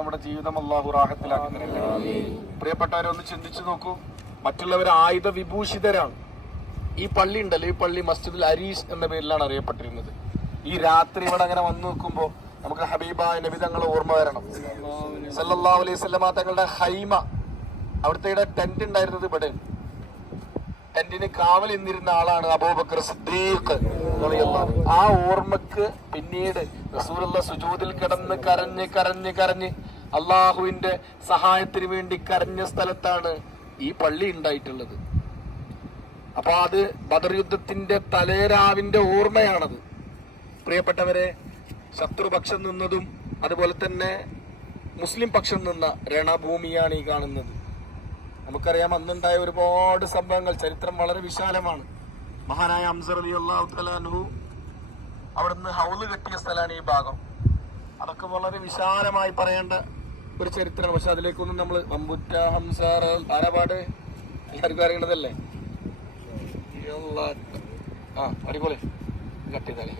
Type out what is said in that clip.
നമ്മുടെ ജീവിതം അള്ളാഹു റാഹത്തിലാക്കുന്നില്ല പ്രിയപ്പെട്ടവരെ ഒന്ന് ചിന്തിച്ചു നോക്കൂ. മറ്റുള്ളവർ ആയുധ വിഭൂഷിതരാണ് ഈ പള്ളി ഉണ്ടല്ലോ ഈ പള്ളി മസ്ജിദുൽ അരീഷ് എന്ന പേരിലാണ് അറിയപ്പെട്ടിരുന്നത്. ഈ രാത്രി ഇവിടെ അങ്ങനെ വന്നു നോക്കുമ്പോ നമുക്ക് ഹബീബ നബി തങ്ങളെ ഓർമ്മ വരണം. സല്ലല്ലാഹു അലൈഹി വസല്ലമ തങ്ങളുടെ ഹൈമ അവിടുത്തെ ടെന്റ് ഉണ്ടായിരുന്നത് ഇവിടെ. ടെന്റിന് കാവൽ എന്നിരുന്ന ആളാണ് അബൂബക്കർ സിദ്ദീഖ് ആ ഓർമ്മക്ക് പിന്നീട് റസൂലുള്ള സുജൂദിൽ കിടന്ന് കരഞ്ഞ് കരഞ്ഞ് കരഞ്ഞ് അള്ളാഹുവിന്റെ സഹായത്തിന് വേണ്ടി കരഞ്ഞ സ്ഥലത്താണ് ഈ പള്ളി ഉണ്ടായിട്ടുള്ളത്. അപ്പൊ അത് ബദർ യുദ്ധത്തിന്റെ തലേരാവിന്റെ ഓർമ്മയാണത്. പ്രിയപ്പെട്ടവരെ ശത്രുപക്ഷം നിന്നതും അതുപോലെ തന്നെ മുസ്ലിം പക്ഷം നിന്ന രണഭൂമിയാണ് ഈ കാണുന്നത്. നമുക്കറിയാം അന്നുണ്ടായ ഒരുപാട് സംഭവങ്ങൾ. ചരിത്രം വളരെ വിശാലമാണ്. മഹാനായ അംസർ അലി അള്ളാഹു അവിടുന്ന് ഹൗൽ കെട്ടിയ സ്ഥലമാണ് ഈ ഭാഗം. അതൊക്കെ വളരെ വിശാലമായി പറയേണ്ട ഒരു ചരിത്രമാണ് പക്ഷെ അതിലേക്കൊന്നും നമ്മൾ അമ്പുറ്റ ഹംസാർ ആരാപാട് എല്ലാവർക്കും അറിയേണ്ടതല്ലേ? ആ അടിപൊളി. കട്ടിയതാളി